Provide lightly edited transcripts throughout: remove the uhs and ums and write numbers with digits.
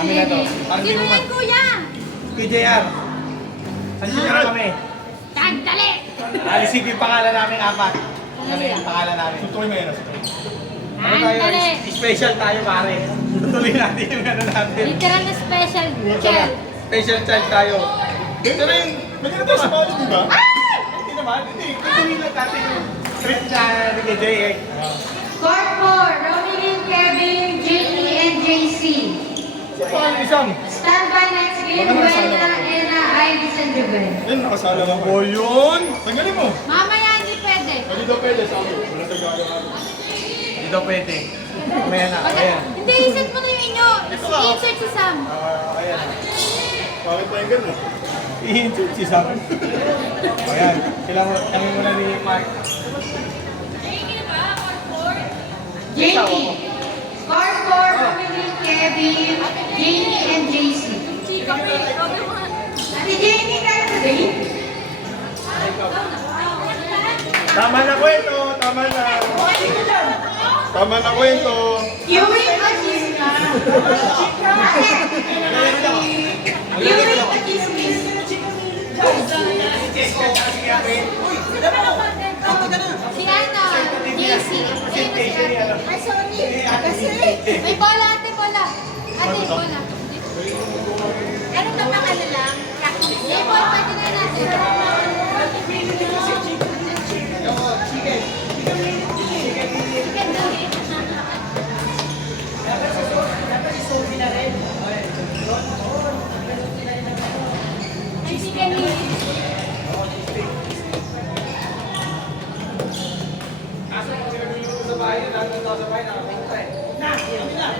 Kami na to. Sino yan, kuya? PJR. Sansiyan na kami. Dali! Alisig yung pangalan namin, apat. Ano yung pangalan namin? Tutuloy mo yun. Ano tayo? Dali! Special tayo, pare. Tutuloy natin yung ano natin. Literal na special child. Special child tayo. Ito na yung... Hindi na tayo sumali, di ba? Hindi naman. Hindi. Tutuloy lang natin yung trip na ni KJ. Court 4, Romilin, Kevin, Jamie, and JC. Paano isang? Stand by next game, Buena, Ena, Iris, and Jubel. Yun, nakasala mo. O yun! Tanggalin mo. Mamaya hindi pwede. Hindi daw pwede sa akin. Wala tayo. Hindi daw pwede. Mamaya na. Ayan. Hindi, iset mo na yung inyo. Insert si Sam. Ayan. Bakit pa yung gano'n? I-insert si Sam. Ayan. Kailangan mo na ni Mark. Jamie. Court 4, Romilin, Kevin, Jamie, and JC. Ate Jamie, kaya na ba yun? Tama na kwento. Tama na. Tama na kwento. Viewing Machismis. Viewing Machismis. Si ano? JC. May bola, ate, bola. Ate, bola. Ano na mga lang? May bola, pwede na natin. Chicken daw. Ay, chicken nugget. Asa kung pinag-iuwi sa bahay, lalo na sa bahay, nakapunta eh. Lagi ko ano.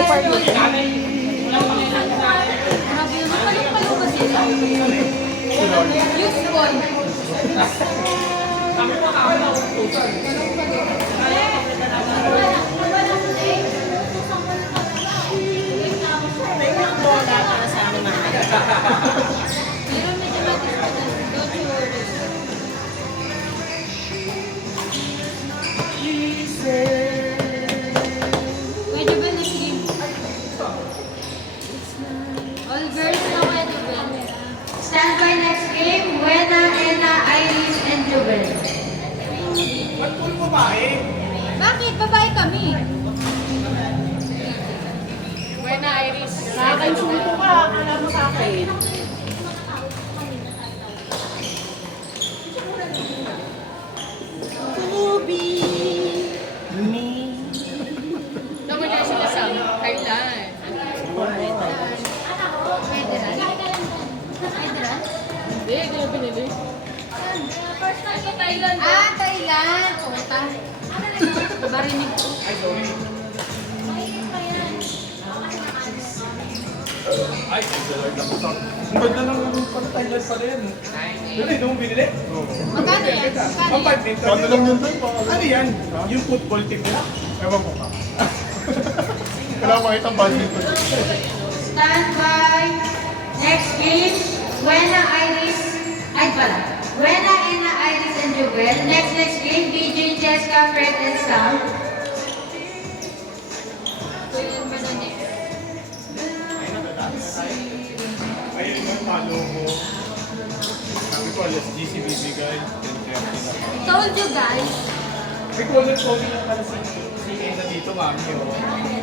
Grabe yun. Napalong-palong ba sila? Youth boy. Pero medyo matis pa dun. Don't you worry. Medyo ba nag-game? All girls na medyo ba? Stand by next game, Buena, Ena, Iris, and Jubel. Ba't puro babae? Bakit? Babae kami. Buena, Iris. Sa akin, sumuko ka. Akala mo sa akin. Tubi. Tama na sila sa Thailand. Federal. Federal? Hindi, hindi na pinili. First time sa Thailand. Ah, Thailand. Puta. Barinig ko. Ay, ang ganda ng pang-Thailand pa rin. Dali, doon binili? Magkano yan? Ang Magkano yan? 5 minutes. Ano lang yun doon? Ano yan? Yung football team nila? Ewan ko ka. Kailangan makita ang budget ko. Stand by. Next game, Buena, Iris. Ay pala. Buena, Ena, Iris, and Jubel. Next game, BJ, Jessica, Fred, and Sam. Ayun yung palo ko. Sabi ko, alas GCBB guys. Told you guys. May color coding lang pala si Ena dito, mami. Oh.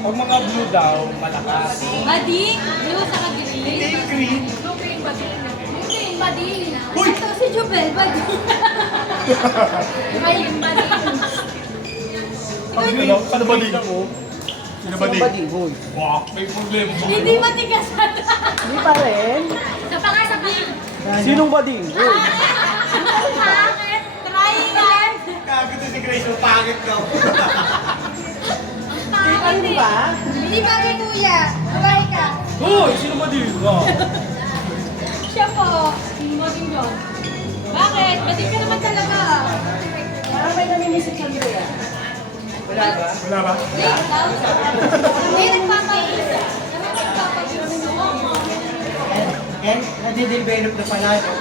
Pag mga blue daw, malakas. Bading. Blue sa Hindi green. yung green. Green, bading. Uy! Ito si Jubel, bading. Iba yung bading. Ano ba din ako? Sino ba din? Boy. Wah, may problema. Hindi matigas. Hindi pa rin. Sa pangasabihin. Sinong bading? Boy. Bakit? Trying yan. Gago to si Grace, yung pangit daw. Pangit Ano eh. ba? Hindi Hindi bagay kuya. Babae ka. Hoy! Sino ba dito? Siya po. Moding doon. Bakit? Mading ka naman talaga. Parang may naminisip sa kuya. Wala ba? Hindi, nagpapaisa. And nade-develop na pala. No?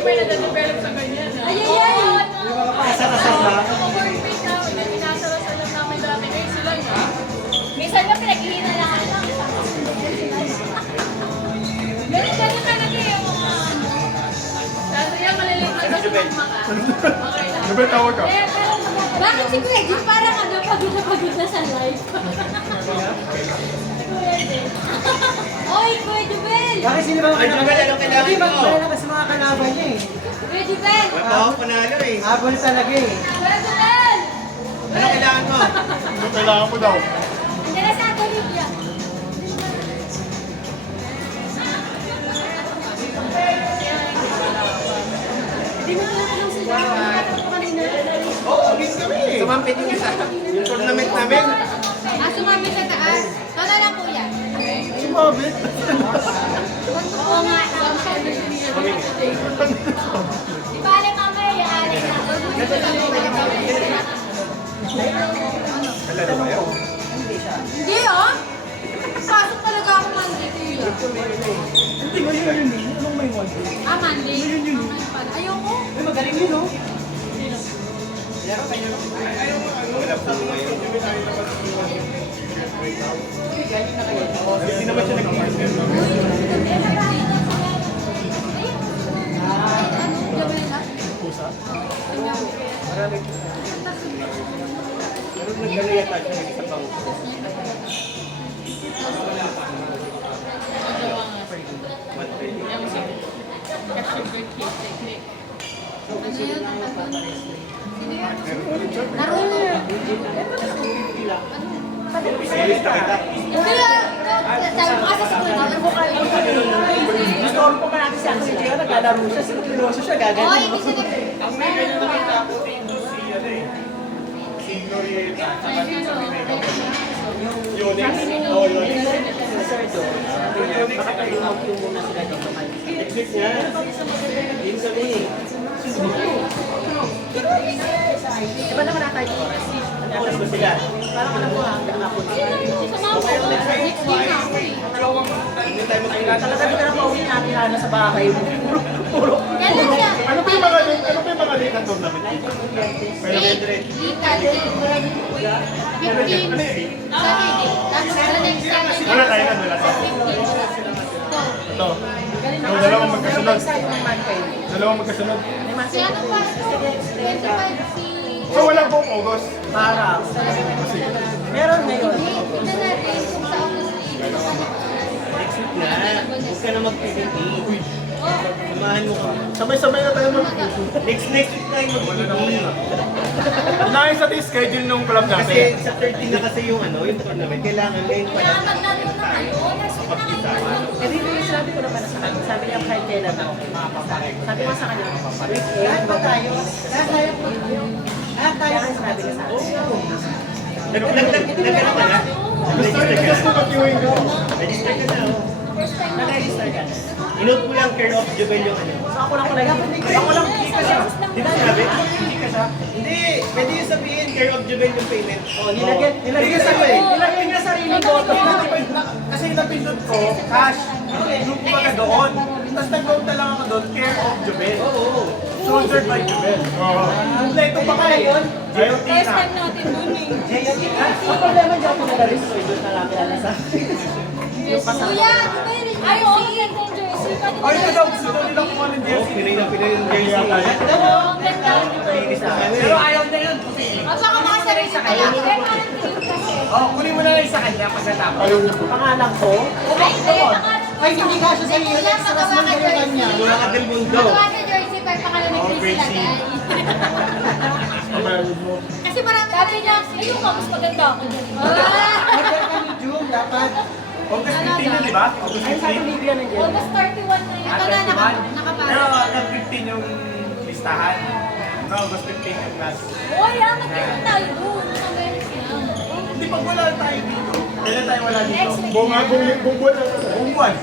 May nade-develop sa ganyan. Ay, ay, ay. Yung mga pasarasal lang. Overfit na, pinasarasal lang namin dati. Ngayon sila nga. Minsan nga pinaghihina lang lang. Ganun talaga yung mga ano. Dati yan maliliit na kasi mga. Okay lang. Ano ba tawag ka? Bakit si Kuya Jun parang ano, pagod na sa life? Oy, Kuya Jubel! Bakit sino ba Ay, Jubel, ano kailangan Hindi, mo? magkala ka sa mga kalaban niya eh. Kuya Jubel! Wala ako panalo eh. Habol talaga eh. Kuya Jubel! Ano kailangan mo? Ano kailangan mo daw? Andiyan na sa ako, Lydia. Hindi mo talaga sila. Nakatawa ko kanina. Oo, game kami eh. Sumampit yung isa. Yung tournament namin. Sumamit sa taas. Tala lang, Kuya. Sumabit. Oo nga. Di ba alam mamaya, yaanin na. Kalala ba yun? Hindi, oh. Pasok talaga ako Monday, Kuya. Hindi, ngayon yun eh. Anong may one day? Ah, Monday? Ayoko. Ay, magaling yun oh. Wala po ngayon. Hindi naman siya nag-game. Pusa? Pero naglalaya tayo siya ng isang bango. Hindi, sabi mo kasi sa Kuya, Gusto ko pa natin si Axel Gio, naglalaro siya. Sino piloso siya, Oy, gagawin. ibig sabihin. Ang may ganyan nakita ko dito si ano eh. Si Glorieta. Saka si Yonix. Oo, Yonix. Sir Do, makapag-out yung muna sila dito. Exit niya. Yun kami eh. Iba naman natin yung oras. Oras ko sila. Parang alam ko hanggang hapon. Next week na ako eh. Hindi tayo magkailan. Talaga di ka na pauwi natin na sa bahay mo. Puro. Yan lang siya. Ano pa yung mga late? Ano pa yung mga late na tournament dito? Pero Medred. Saturday. Tapos sa next Saturday. Wala tayo na, wala tayo. 15. Ito. Yung dalawang magkasunod. kayo. Dalawang magkasunod. Si ano pa? 25 si... So wala pong August. Para. Meron ngayon. Tignan natin kung sa August dito pa Next week na. Huwag ka na mag-PPT. Samahan mo ka. Sabay-sabay na tayo mag... Next week tayo mag-PPT. Inaayos natin yung schedule nung club Kasi natin. sa 13 na kasi yung ano, yung tournament. Kailangan ngayon pa Kailangan lang. maglaro na kayo. Eh di ko sabi ko naman sa kanya. Sabi niya kahit kailan na okay, makapapalik. Sabi ko sa kanya, makapapalik. Lahat ba tayo? Lahat tayo po. Lahat tayo ang sabi niya sa akin. Nagkano ka na? Gusto mag-viewing ko. Register ka na, oh. Nag-register ka na. Inote ko lang care of Jubel yung ano. So ako lang pala. Ako lang, hindi ka siya. Di ba sinabi? Hindi ka siya. Hindi, pwede yung sabihin care of Jubel yung payment. Oh, nilagyan sa nilagyan niya sarili boto. Kasi napindot ko, cash. Group ko ka doon. Tapos nag-vote na lang ako doon, care of Jubel. Oo. Sponsored by Jubel. Oo. Kompleto pa kayo yun. JOT na. natin dun eh. Ang problema dyan ako nag-arist ko, doon na lang kilala sa akin. Kuya, Ay, oo, maganda yung jersey. Pwede Ay, ito daw, gusto daw nilang kumuha ng jersey. Pinay na yung jersey. ang ganda. Linis na kami. Pero ayaw na yun. o baka mga sarili sa kanya. Pero parang team kasi. Oh, kunin mo na lang sa kanya pagkatapos. Ayaw niya po. Pangalan ko? Ay, hindi. Ay, hindi ka siya sa iyo. Kuya, magawa ka jersey. Wala ka del mundo. Magawa ka jersey, pero pangalan ng Chris Gracie. ilagay. Pabayad mo. Kasi marami Sabi niya, ayun ka, mas maganda ako dyan. Magkano ka ni June, dapat. August 15 na, di ba? August Ay, sabi 15. ni Bia nandiyan. August 31 na yun. Ito na, nakapasok. Pero hanggang 15 yung listahan. No, August 15 yung class. Uy, magkita tayo doon. Mga meron siya. Hindi pag wala tayo dito. Kailan tayo wala dito? Next week. Buong buwan.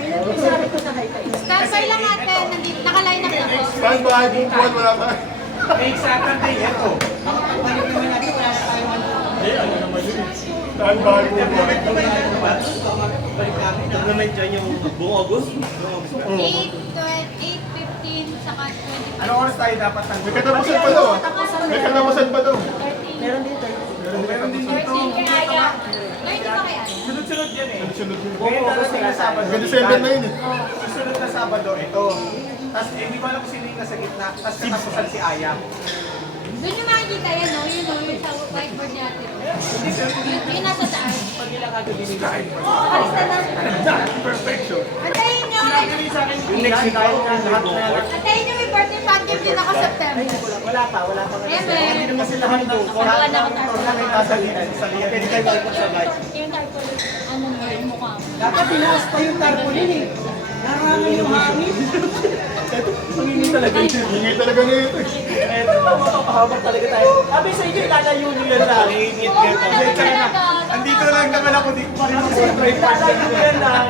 Standby lang natin. Nandito, nakaline up na po. Stand by, buong buwan wala ka. Next Saturday, ito. Hindi, ano naman yun? Stand by, buong buwan. Tournament dyan yung buong August. 8, 15, saka 20. Anong oras tayo dapat ng... May katapusan pa daw. May katapusan pa daw. 13. Meron din dito. 14 kaya. Ngayon di ba kaya? Sunod-sunod yan eh. Sunod-sunod. Buong August na Sabado. Hanggang December na yun eh. Susunod na Sabado, ito. Tapos hindi ko alam kung sino yung nasa gitna. Tapos katapusan si Aya. Doon yung makikita yan, no? Yun, no? Yung sa whiteboard niya. Yung nasa taas. Pag nila kagabi nila. Alis na lang. Perfection. Antayin nyo. Yung next week tayo na lahat na. Antayin nyo, may birthday fan game din ako September. Wala pa nga. Eme. Hindi naman sila handle. Wala na ako Tournament nasa linan. Sa linan. Pwede kayo makipagsabay. Yung tarpaulin, ano mo yung mukha mo. Dapat tinaas pa yung tarpaulin eh. Narangan yung hangin. Pangingin talaga yun. Hingay talaga na ito eh. Eto, mapapahabak talaga tayo. Sabi sa inyo, ilalayo nyo yan sa akin. Ingit Oo, ka wala pa. na talaga. Andito lang naman ako dito pa rin ako sa trade Ilalayo nyo yan lang.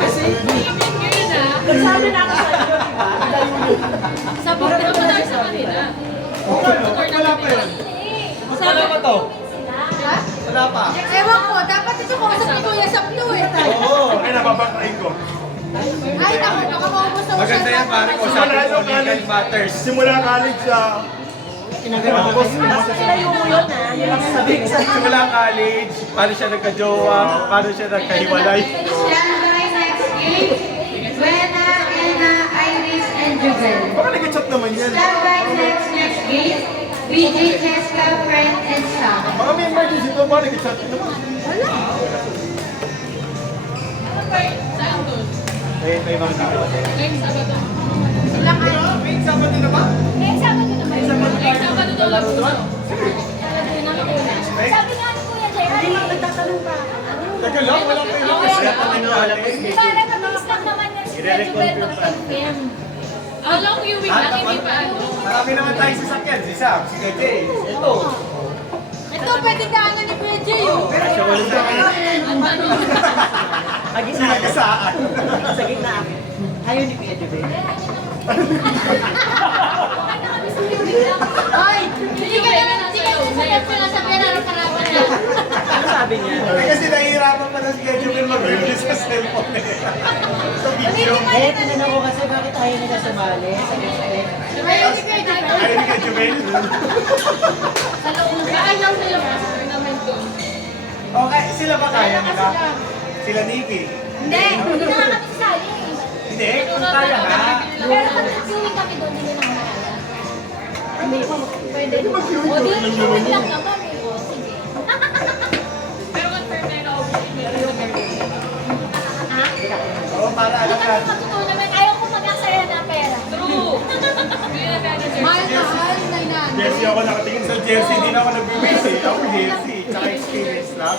Kasi, Ngayon na, nagsabi na ako sa inyo, di ba? Ilayo nyo. sabog na ba tayo sa kanila? Wala pa yun. Wala pa to? Ha? Wala pa. Ewan ko, dapat ito kung sa Kuya Saplo eh. Oo. Ay, nababangkain ko. Ay, naku, baka maubos ako Maganda yan pare ko sa legal matters. Simula college sa... Tapos, ilayo mo yun ha. Yun ang sabi ko sa Simula college, paano siya nagka-jowa, paano siya nagkahiwalay. Standby next game. Buena, Ena, Iris, and Jubel. Baka nag-chat naman yan. Standby next game. BJ, Cheska, Fred, and Sam. Baka may emergency to, baka nag-chat naman. Saan doon? May mga dito. Ngayong Sabado. Sila kayo. May Sabado na ba? Ngayong Sabado naman. Ngayong Sabado daw lang puso. Sabi nga ni Kuya Jay, Hindi mo nagtatanong pa. Teka lang, wala pa yun. Kaya pa ano, alam ko di ba nag-release lang naman yung schedule mag-confirm. Alam ko yung week lang, hindi pa ano. Marami naman tayo sasakyan. Si Sam, si KJ. Ito. Ito, pwede daanan ni Kuya Jay. Oh. Siya walang sa akin. Ano? Sinagasaan. Sa gitna akin. Ayaw ni Kuya Jubel. Ay, hindi ka naman, hindi ka naman sinasabihan na ng karapan niya. Ano sabi niya? Eh, kasi nahihirapan pa na si KJ will mag-review sa cellphone eh. Sa video. Eh, tinanong ko kasi bakit ayaw nila sumali sa gitna. Ayaw ni Kuya Jay. Ayaw ni KJ will. Sa loob. Kaya lang sila naman doon. Okay, sila ba kaya nila? Sila Nikki. Hindi, hindi na kami sasali. Hindi, kung kaya na. Pero pag nag-viewing kami doon, hindi na kami Pwede. O di, yung lang naman eh. O, sige. Pero confirm na yun ako. Oo, para Hindi alam kami natin. matutunan naman. Ayaw ko mag-aksaya na pera. True. Hindi na manager. Mahal, na inan. Jersey ako nakatingin sa jersey, hindi na ako nag-base eh. Ako jersey, tsaka experience lang.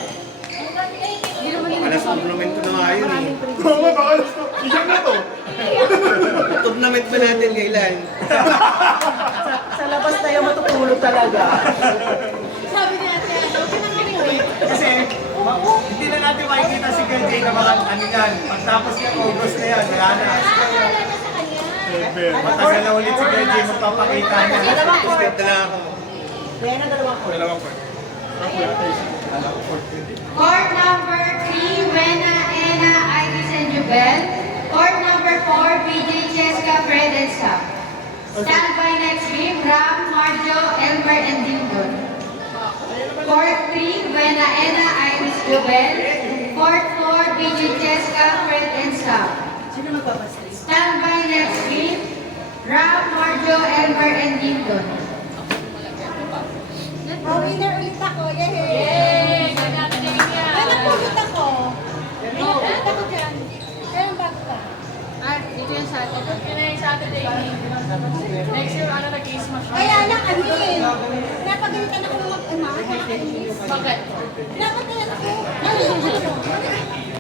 Alas tournament ko na nga yun eh. Oo nga, baka alas to. Iyak na to. Tournament pa natin kailan? sa labas tayo matutulog talaga. Sabi niya, ano, pinanginig. Kasi, hindi na natin makikita si KJ na mga ano yan. Pagtapos ng August na yan, wala na. Nakakala na sa kanya. Matagal na ulit si KJ magpapakita niya. Step na lang ako. Kaya na dalawang ko. Dalawang part. Court number 3, Wena, Ena, Iris, and Jubel. Court number 4, BJ, Cheska, Fred, and Sam. Standby next game, Ram, Marjo, Elmer, and Dingdon. Court 3, Wena, Ena, Iris, Jubel. Court 4, BJ, Cheska, Fred, and Sam. Sino magpapasali? Standby next game, Ram, Marjo, Elmer, and Dingdon. Winner ulit ako, yay! Yay! Ganyan ka din yan. Ay, napulit ako. Napulit ako dyan. Kaya ang bago ka? Ah, ito yung sa atin. Yun na yung Saturday evening. Next year, ano nag-case mo siya? Kaya lang, ano eh. Napagalitan ako ng mag-ama. Bakit? Dapat na ako. Ano?